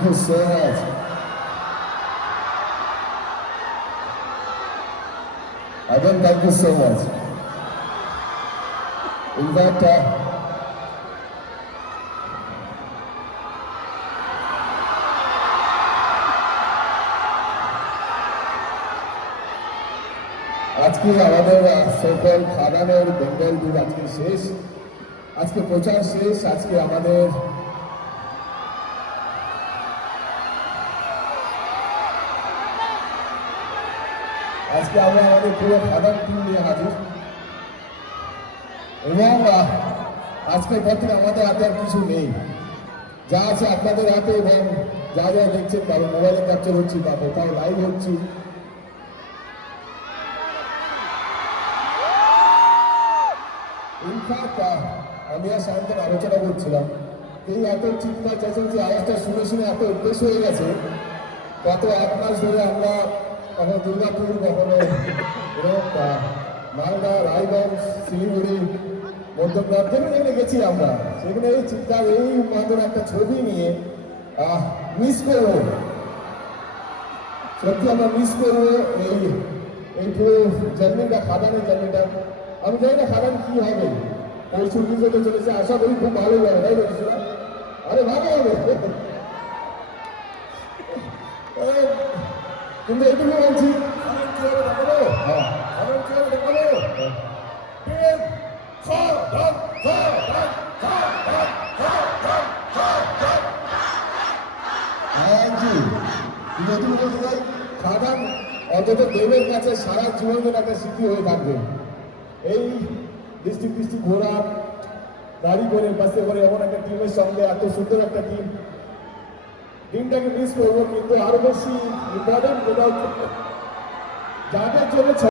Thank you so much. Again, thank you so much. In fact, আজকে আমাদের সকল খাদানের Bengal tour আজকে শেষ, আজকে প্রচার শেষ। আজকে আমাদের আমরা আমাদের পুরো খাদান টিম নিয়ে হাজির, এবং আজকের পর থেকে আমাদের হাতে আর কিছু নেই, যা আছে আপনাদের হাতে, এবং যা যা দেখছেন কারো মোবাইলে ক্যাপচার হচ্ছে বা কোথাও লাইভ হচ্ছে। ইনফ্যাক্ট আমি আর সায়ন্তন আলোচনা করছিলাম, এই এত চিৎকার চেঁচামেচি আওয়াজটা শুনে শুনে এত অভ্যেস হয়ে গেছে, গত 1 মাস ধরে আমরা কখনো দুর্গাপুর, কখনো মালদা, রায়গঞ্জ, শিলিগুড়ি, মধ্যপ্রদেশ যেখানে গেছি আমরা, সেখানে এই চিৎকার, এই মাদের একটা ছবি নিয়ে মিস করবো, সত্যি আমরা মিস করবো এই পুরো জার্নিটা, খাদানের জার্নিটা। আমি জানি না খাদান কি হবে, পরশু দিন চলেছে, আশা করি খুব ভালো হবে, তাই বলছি না? আরে ভালো হবে, কিন্তু এটুকু বলছি, খাদান অন্তত দেবের কাছে সারা জীবনের একটা স্মৃতি হয়ে থাকবে। এই ডিস্ট্রিক্ট ঘোরা, গাড়ি করে, বাসে করে, এমন একটা টিমের সঙ্গে, এত সুন্দর একটা টিমটাকে মিস করবো, কিন্তু আরো বেশি ইম্পর্টেন্ট যাদের জন্য